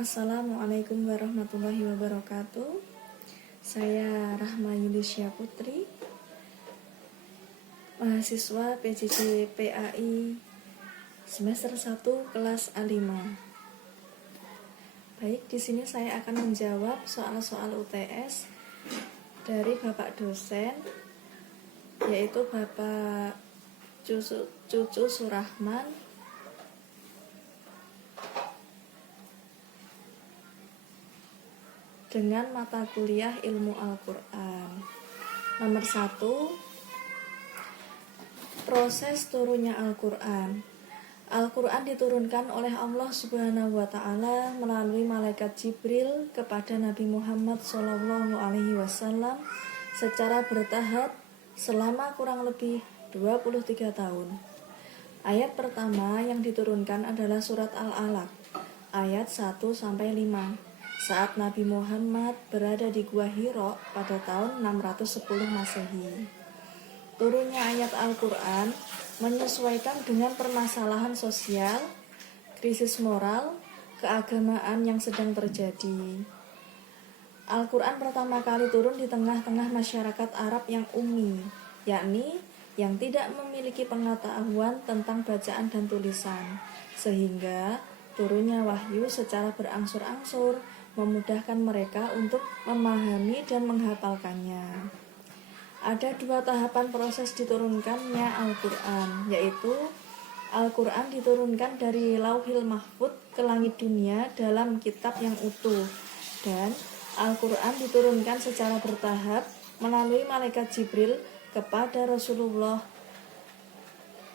Assalamualaikum warahmatullahi wabarakatuh. Saya Rahma Yulisya Putri, mahasiswa PJJ PAI semester 1 kelas A5. Baik, di sini saya akan menjawab soal-soal UTS dari Bapak dosen, yaitu Bapak Cucu Surahman, dengan mata kuliah ilmu Al-Quran. Nomor 1, proses turunnya Al-Quran. Al-Quran diturunkan oleh Allah Subhanahu wa Ta'ala melalui malaikat Jibril kepada Nabi Muhammad SAW secara bertahap selama kurang lebih 23 tahun. Ayat pertama yang diturunkan adalah surat Al-Alaq, ayat 1-5. Saat Nabi Muhammad berada di Gua Hiro pada tahun 610 Masehi. Turunnya ayat Al-Quran menyesuaikan dengan permasalahan sosial, krisis moral, keagamaan yang sedang terjadi. Al-Quran pertama kali turun di tengah-tengah masyarakat Arab yang ummi, yakni yang tidak memiliki pengetahuan tentang bacaan dan tulisan, sehingga turunnya wahyu secara berangsur-angsur memudahkan mereka untuk memahami dan menghafalkannya. Ada 2 tahapan proses diturunkannya Al-Quran, yaitu Al-Quran diturunkan dari Lauhil Mahfudz ke langit dunia dalam kitab yang utuh, dan Al-Quran diturunkan secara bertahap melalui malaikat Jibril kepada Rasulullah.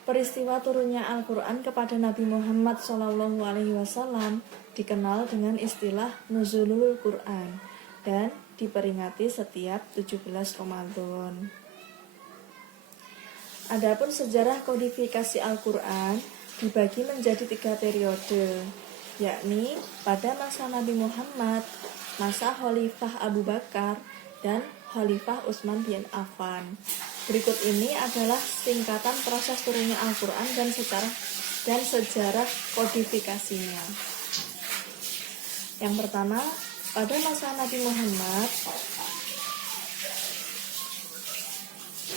Peristiwa turunnya Al-Quran kepada Nabi Muhammad SAW dikenal dengan istilah Nuzulul Quran dan diperingati setiap 17 Ramadan. Adapun sejarah kodifikasi Al-Quran dibagi menjadi 3 periode, yakni pada masa Nabi Muhammad, masa Khalifah Abu Bakar, dan Khalifah Utsman bin Affan. Berikut ini adalah singkatan proses turunnya Al-Quran dan sejarah kodifikasinya. Yang pertama, pada masa Nabi Muhammad,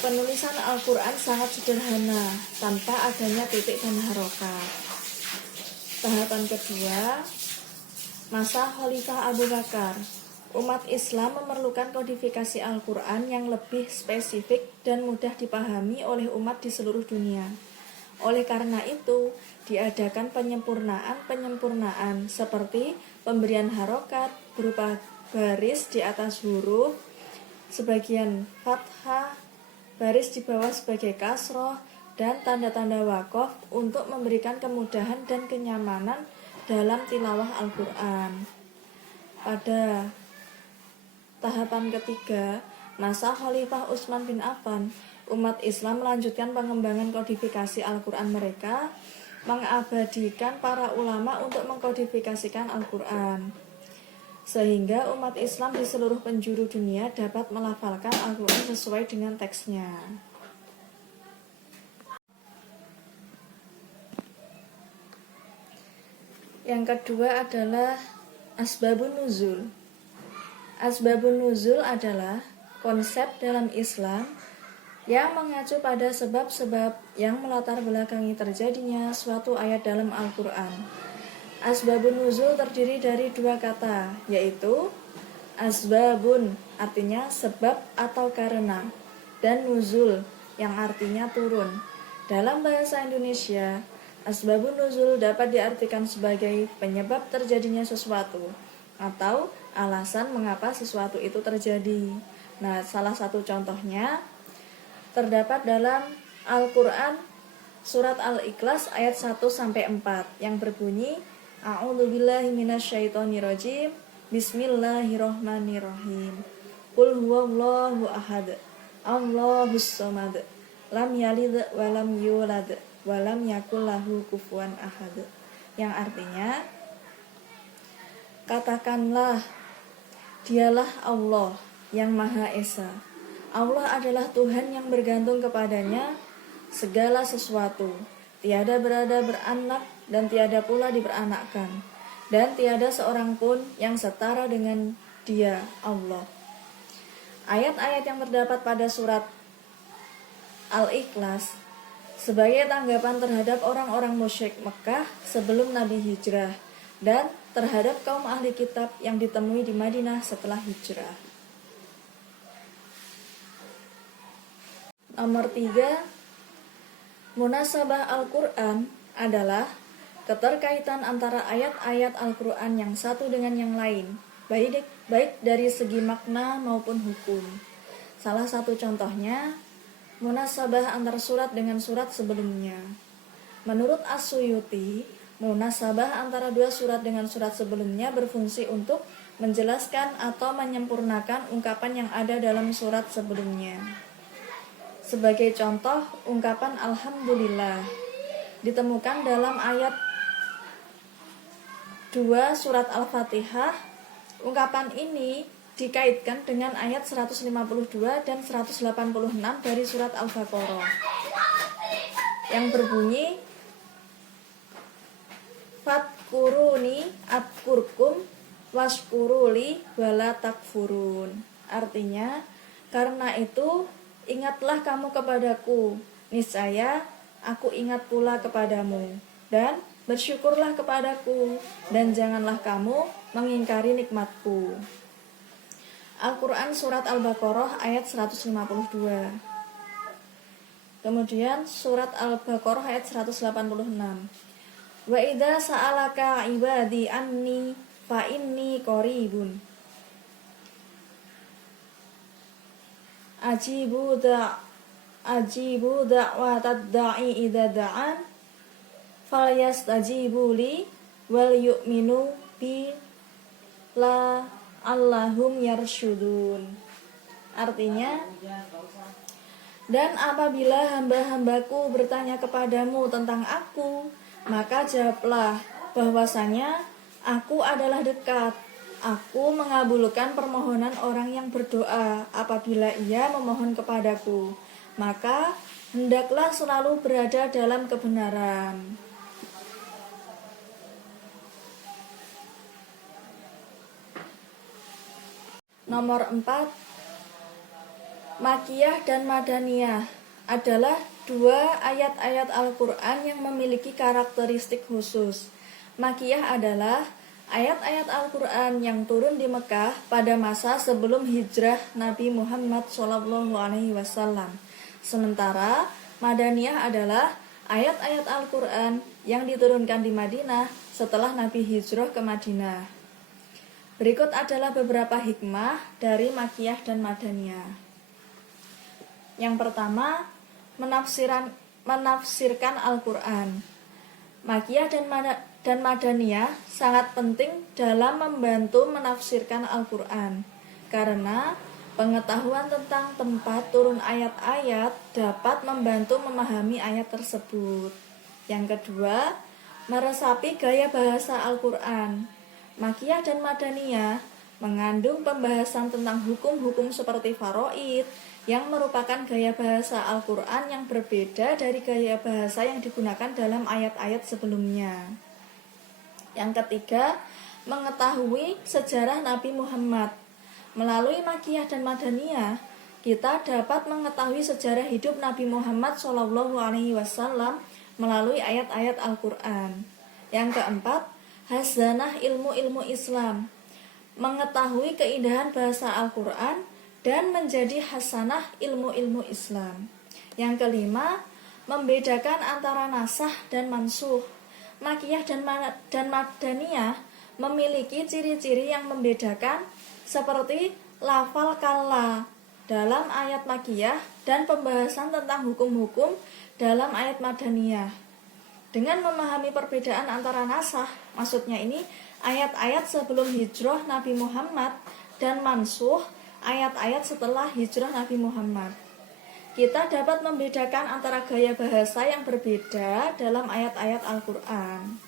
penulisan Al-Quran sangat sederhana, tanpa adanya titik dan harokat. Tahapan kedua, masa Khalifah Abu Bakar. Umat Islam memerlukan kodifikasi Al-Quran yang lebih spesifik dan mudah dipahami oleh umat di seluruh dunia. Oleh karena itu, diadakan penyempurnaan seperti pemberian harokat berupa baris di atas huruf, sebagian fathah, baris di bawah sebagai kasroh, dan tanda-tanda wakof untuk memberikan kemudahan dan kenyamanan dalam tilawah Al-Quran. Pada tahapan ketiga, masa Khalifah Utsman bin Affan, umat Islam melanjutkan pengembangan kodifikasi Al-Quran mereka, mengabadikan para ulama untuk mengkodifikasikan Al-Quran, sehingga umat Islam di seluruh penjuru dunia dapat melafalkan Al-Quran sesuai dengan teksnya. Yang kedua adalah Asbabun Nuzul. Asbabun Nuzul adalah konsep dalam Islam yang mengacu pada sebab-sebab yang melatar belakangi terjadinya suatu ayat dalam Al-Quran. Asbabun Nuzul terdiri dari 2 kata, yaitu asbabun, artinya sebab atau karena, dan nuzul, yang artinya turun. Dalam bahasa Indonesia, asbabun nuzul dapat diartikan sebagai penyebab terjadinya sesuatu atau alasan mengapa sesuatu itu terjadi. Nah, salah satu contohnya terdapat dalam Al-Quran surat Al-Ikhlas ayat 1-4 yang berbunyi A'udzubillahi minasyaitonirrajim, Bismillahirrohmanirrohim. Qul huwallahu ahad, Allahus samad, lam yalid walam yulad, walam yakul lahu kufuwan ahad. Yang artinya, katakanlah, dialah Allah yang Maha Esa. Allah adalah Tuhan yang bergantung kepadanya segala sesuatu. Tiada berada beranak dan tiada pula diperanakkan. dan tiada seorang pun yang setara dengan Dia, Allah. Ayat-ayat yang terdapat pada surat Al-Ikhlas sebagai tanggapan terhadap orang-orang musyrik Mekah sebelum Nabi hijrah dan terhadap kaum ahli kitab yang ditemui di Madinah setelah hijrah. Nomor 3, munasabah Al-Quran adalah keterkaitan antara ayat-ayat Al-Quran yang satu dengan yang lain, baik dari segi makna maupun hukum. Salah satu contohnya, munasabah antar surat dengan surat sebelumnya. Menurut As-Suyuti, munasabah antara dua surat dengan surat sebelumnya berfungsi untuk menjelaskan atau menyempurnakan ungkapan yang ada dalam surat sebelumnya. Sebagai contoh, ungkapan Alhamdulillah ditemukan dalam ayat 2 surat Al-Fatihah. Ungkapan ini dikaitkan dengan ayat 152 dan 186 dari surat Al-Baqarah yang berbunyi Fadkuruni adkurkum washkuruli wala takfurun. Artinya, karena itu ingatlah kamu kepadaku, niscaya aku ingat pula kepadamu, dan bersyukurlah kepadaku, dan janganlah kamu mengingkari nikmatku. Al-Quran Surat Al-Baqarah ayat 152. Kemudian Surat Al-Baqarah ayat 186. Wa idza sa'alaka ibadi anni fa inni qaribun ajibu da'watad da'i idza da'an falyastajibu li wal yu'minu bi la Allahum yarsyudun. Artinya, dan apabila hamba-hambaku bertanya kepadamu tentang aku, maka jawablah bahwasanya aku adalah dekat. Aku mengabulkan permohonan orang yang berdoa apabila ia memohon kepadaku. Maka hendaklah selalu berada dalam kebenaran. Nomor 4, Makkiyah dan Madaniyah adalah dua ayat-ayat Al-Quran yang memiliki karakteristik khusus. Makkiyah adalah ayat-ayat Al-Quran yang turun di Mekah pada masa sebelum hijrah Nabi Muhammad SAW. Sementara Madaniyah adalah ayat-ayat Al-Quran yang diturunkan di Madinah setelah Nabi hijrah ke Madinah. Berikut adalah beberapa hikmah dari Makkiyah dan Madaniyah. Yang pertama, menafsirkan Al-Quran. Makkiyah dan Madaniyah sangat penting dalam membantu menafsirkan Al-Quran, karena pengetahuan tentang tempat turun ayat-ayat dapat membantu memahami ayat tersebut. Yang kedua, meresapi gaya bahasa Al-Quran. Makkiyah dan Madaniyah mengandung pembahasan tentang hukum-hukum seperti faraid yang merupakan gaya bahasa Al-Quran yang berbeda dari gaya bahasa yang digunakan dalam ayat-ayat sebelumnya. Yang ketiga, mengetahui sejarah Nabi Muhammad. Melalui Makkiyah dan Madaniyah, kita dapat mengetahui sejarah hidup Nabi Muhammad SAW melalui ayat-ayat Al-Quran. Yang keempat, hazanah ilmu-ilmu Islam, mengetahui keindahan bahasa Al-Quran dan menjadi hasanah ilmu-ilmu Islam. Yang kelima, membedakan antara nasakh dan mansuh. Makkiyah dan Madaniyah memiliki ciri-ciri yang membedakan seperti lafal kalla dalam ayat Makkiyah dan pembahasan tentang hukum-hukum dalam ayat Madaniyah. Dengan memahami perbedaan antara nasakh, maksudnya ini ayat-ayat sebelum hijrah Nabi Muhammad, dan mansuh, ayat-ayat setelah hijrah Nabi Muhammad, kita dapat membedakan antara gaya bahasa yang berbeda dalam ayat-ayat Al-Quran.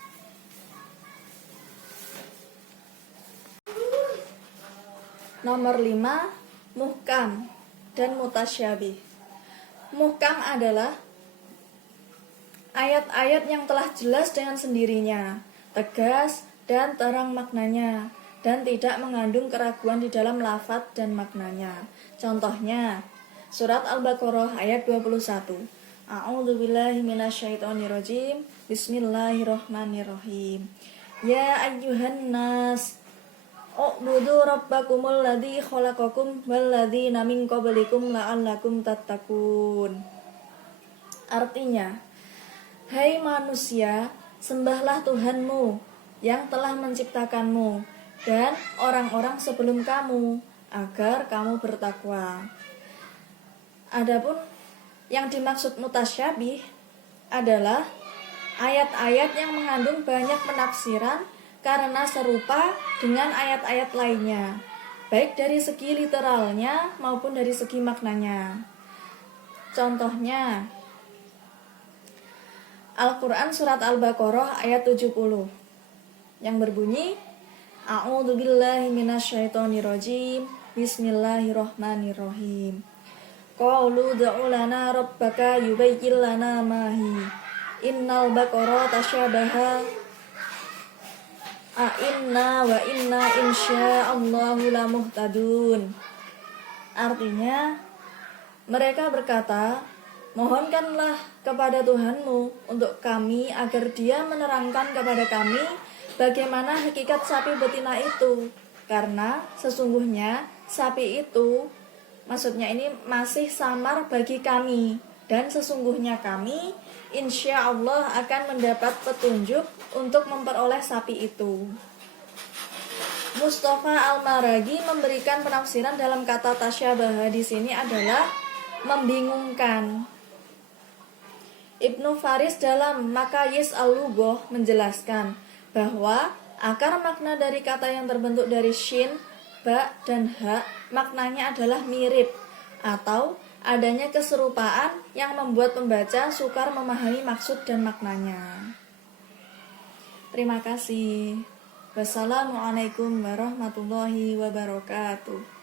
Nomor 5, muhkam dan mutasyabih. Muhkam adalah ayat-ayat yang telah jelas dengan sendirinya, tegas, dan terang maknanya, dan tidak mengandung keraguan di dalam lafadz dan maknanya. Contohnya, surat Al-Baqarah ayat 21. A'udzubillahi minasyaitonirrajim. Bismillahirrahmanirrahim. Ya ayyuhan nas, u'budu rabbakumul ladzi khalaqakum walladzina min qablikum la'allakum tattaqun. Artinya, hai manusia, sembahlah Tuhanmu yang telah menciptakanmu dan orang-orang sebelum kamu agar kamu bertakwa. Adapun yang dimaksud mutasyabih adalah ayat-ayat yang mengandung banyak penafsiran karena serupa dengan ayat-ayat lainnya, baik dari segi literalnya maupun dari segi maknanya. Contohnya, Al-Quran surat Al-Baqarah ayat 70 yang berbunyi, A'udzubillahi minasyaitonirrajim. Bismillahirrahmanirrahim. Qalu ud'u lana rabbaka yubayyin lana ma hi. Innal baqara tasyabaha inna wa inna insya'allahu lamuhtadun. Artinya, mereka berkata, mohonkanlah kepada Tuhanmu untuk kami agar Dia menerangkan kepada kami bagaimana hakikat sapi betina itu, karena sesungguhnya sapi itu, maksudnya ini masih samar bagi kami, dan sesungguhnya kami insya Allah akan mendapat petunjuk untuk memperoleh sapi itu. Mustafa Al-Maraghi memberikan penafsiran dalam kata tasyabaha di sini adalah membingungkan. Ibnu Faris dalam Makayis Al-Lughah menjelaskan bahwa akar makna dari kata yang terbentuk dari shin, ba, dan ha maknanya adalah mirip atau adanya keserupaan yang membuat pembaca sukar memahami maksud dan maknanya. Terima kasih. Wassalamualaikum warahmatullahi wabarakatuh.